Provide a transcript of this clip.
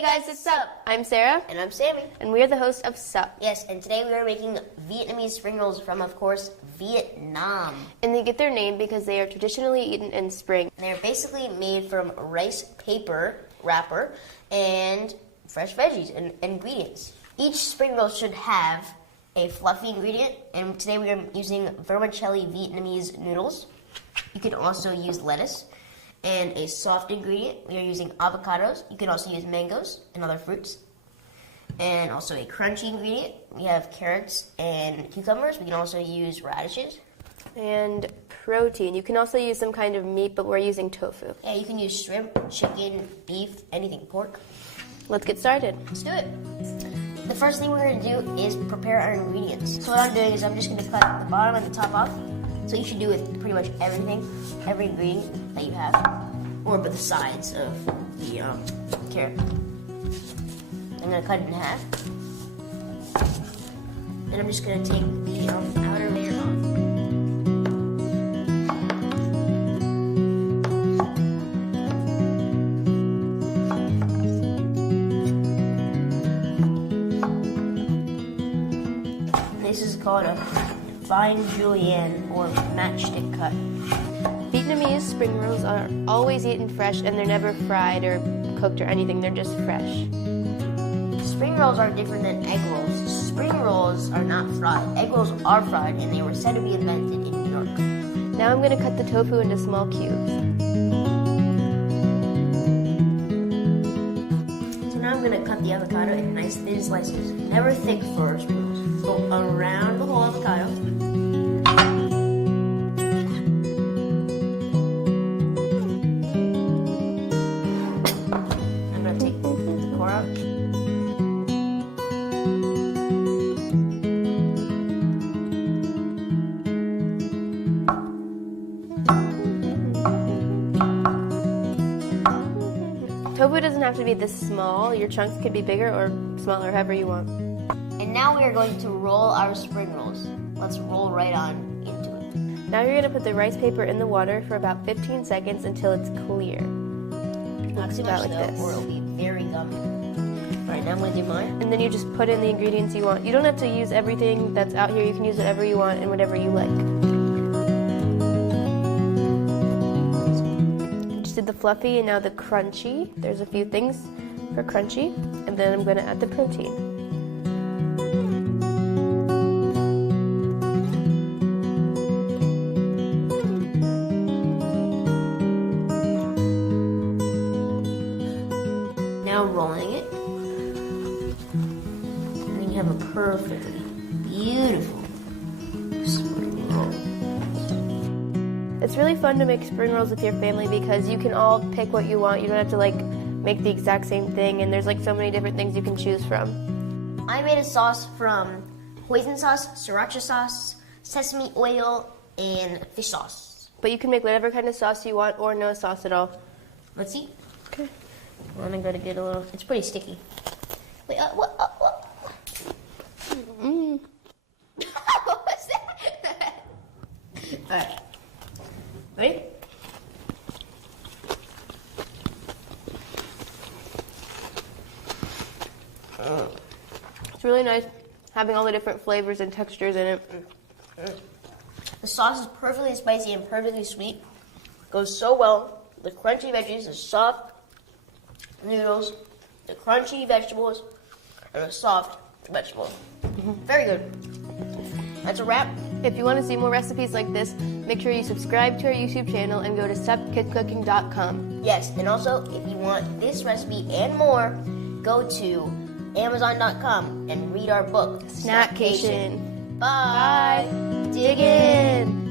Hey guys, it's Sup. I'm Sarah. And I'm Sammy. And we are the hosts of Sup. Yes, and today we are making Vietnamese spring rolls from, of course, Vietnam. And they get their name because they are traditionally eaten in spring. They're basically made from rice paper wrapper and fresh veggies and ingredients. Each spring roll should have a fluffy ingredient, and today we are using vermicelli Vietnamese noodles. You can also use lettuce. And a soft ingredient, we are using avocados. You can also use mangoes and other fruits. And also a crunchy ingredient, we have carrots and cucumbers. We can also use radishes. And protein. You can also use some kind of meat, but we're using tofu. Yeah, you can use shrimp, chicken, beef, anything, pork. Let's get started. Let's do it. The first thing we're going to do is prepare our ingredients. So what I'm doing is I'm just going to cut the bottom and the top off. So you should do with pretty much everything, every ingredient that you have, or but the sides of the carrot. I'm gonna cut it in half, and I'm just gonna take the outer layer off. This is called a fine julienne or matchstick cut. Vietnamese spring rolls are always eaten fresh, and they're never fried or cooked or anything. They're just fresh. Spring rolls are different than egg rolls. Spring rolls are not fried. Egg rolls are fried, and they were said to be invented in New York. Now I'm going to cut the tofu into small cubes. So now I'm going to cut the avocado in nice thin slices. Never thick for spring rolls. Go around the whole avocado. I'm going to take the core out. Tofu doesn't have to be this small. Your chunks could be bigger or smaller, however you want. And now we are going to roll our spring rolls. Let's roll right on into it. Now you're going to put the rice paper in the water for about 15 seconds until it's clear. Not too much though, or it'll be very gummy. Alright, now I'm going to do mine. And then you just put in the ingredients you want. You don't have to use everything that's out here. You can use whatever you want and whatever you like. Just did the fluffy and now the crunchy. There's a few things for crunchy. And then I'm going to add the protein. Now rolling it, and then you have a perfectly beautiful spring roll. It's really fun to make spring rolls with your family because you can all pick what you want. You don't have to make the exact same thing, and there's so many different things you can choose from. I made a sauce from hoisin sauce, sriracha sauce, sesame oil, and fish sauce. But you can make whatever kind of sauce you want or no sauce at all. Let's see. Okay. Well, I'm going to get a little, it's pretty sticky. Wait, what? What was that? Alright. Ready? It's really nice having all the different flavors and textures in it. The sauce is perfectly spicy and perfectly sweet. Goes so well. The crunchy veggies, the soft noodles, the crunchy vegetables, and the soft vegetables. Very good. That's a wrap. If you want to see more recipes like this, make sure you subscribe to our YouTube channel and go to supkidcooking.com. Yes, and also, if you want this recipe and more, go to Amazon.com and read our book, Snackcation. Bye. Dig in.